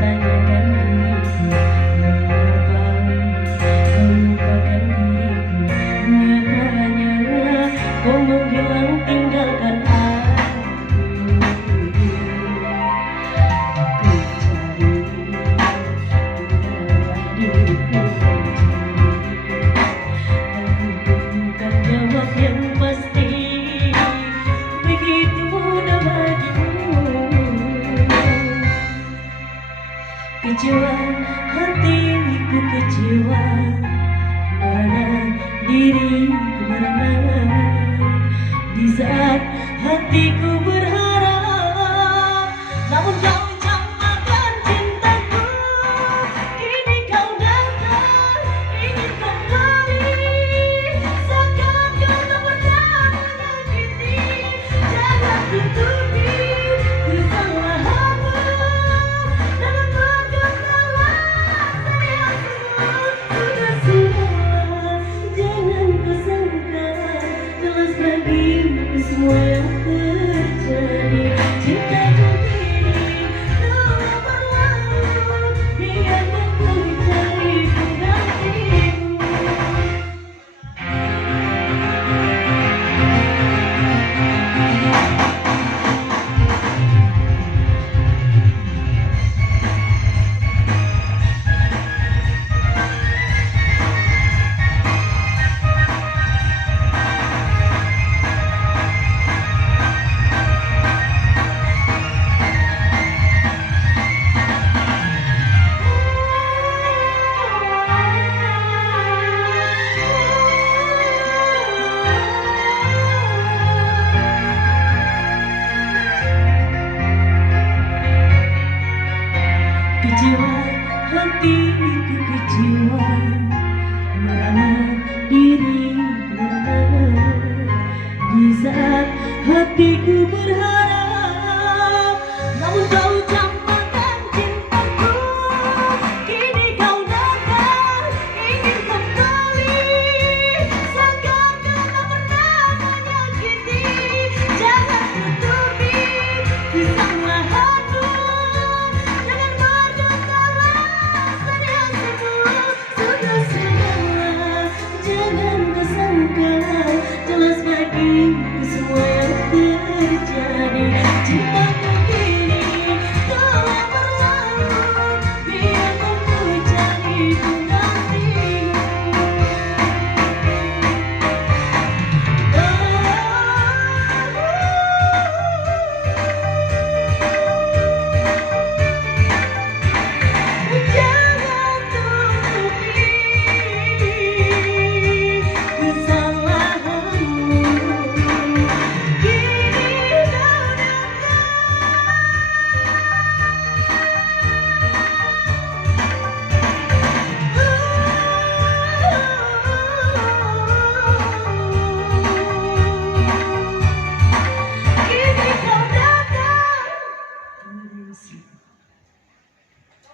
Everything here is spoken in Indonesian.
tanyakan diriku, mengapa kau lupakan diriku? Nyatanya kau menghilang tinggalkan aku. Ku cari dalam diriku, bukan jawab yang pasti. Begitu mudah bagimu. Kecewa hatiku, kecewa merana diriku merana di saat hatiku berharap, namun kau campakkan cintaku. Kini kau datang ingin kembali, seakan kau tak pernah menyakiti. Jangan tutupi kesalahanmu dengan berkatalah sayangku. Sudah semua jangan kau sangka, jelas bagimu semua yang terjadi. Cintaku kini telah berlalu, biarkan kau mencari penggantimu. Kecewa hatiku, kecewa merana diri